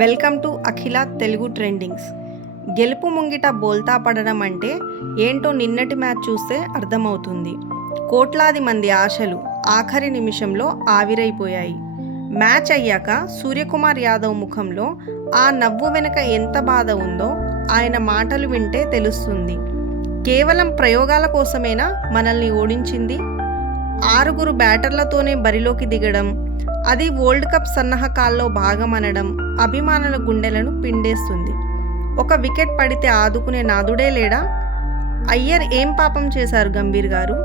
Welcome to Akhila Telugu trendings. గెలుపు ముంగిట బోల్తా పడడం అంటే ఏంటో నిన్నటి మ్యాచ్ చూస్తే అర్థమవుతుంది. కోట్లాది మంది ఆశలు ఆఖరి నిమిషంలో ఆవిరైపోయాయి. మ్యాచ్ అయ్యాక సూర్యకుమార్ యాదవ్ ముఖంలో ఆ నవ్వు వెనుక ఎంత బాధ ఉందో ఆయన మాటలు వింటే తెలుస్తుంది. కేవలం ప్రయోగాల కోసమేనా మనల్ని ఓడించింది? 6 బ్యాటర్లతోనే బరిలోకి దిగడం, అది వరల్డ్ కప్ సన్నాహకాల్లో భాగమనడం అభిమానుల గుండెలను పిండేస్తుంది. ఒక వికెట్ పడితే ఆదుకునే నాదుడే లేడా? అయ్యర్ ఏం పాపం చేశారు గంభీర్ గారు?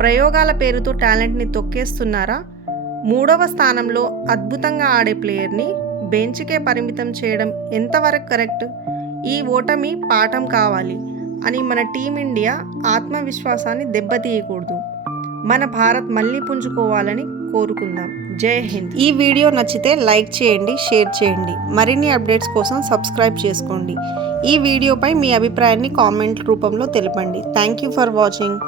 ప్రయోగాల పేరుతో టాలెంట్ని తొక్కేస్తున్నారా? 3వ స్థానంలో అద్భుతంగా ఆడే ప్లేయర్ని బెంచ్కే పరిమితం చేయడం ఎంతవరకు కరెక్ట్? ఈ ఓటమి పాఠం కావాలి అని మన టీమిండియా ఆత్మవిశ్వాసాన్ని దెబ్బతీయకూడదు. మన భారత్ మళ్ళీ పుంజుకోవాలని కోరుకుందాం. జై హింద్. ఈ వీడియో నచ్చితే లైక్ చేయండి, షేర్ చేయండి. మరిన్ని అప్డేట్స్ కోసం సబ్స్క్రైబ్ చేసుకోండి. ఈ వీడియోపై మీ అభిప్రాయాన్ని కామెంట్ రూపంలో తెలపండి. Thank you for watching.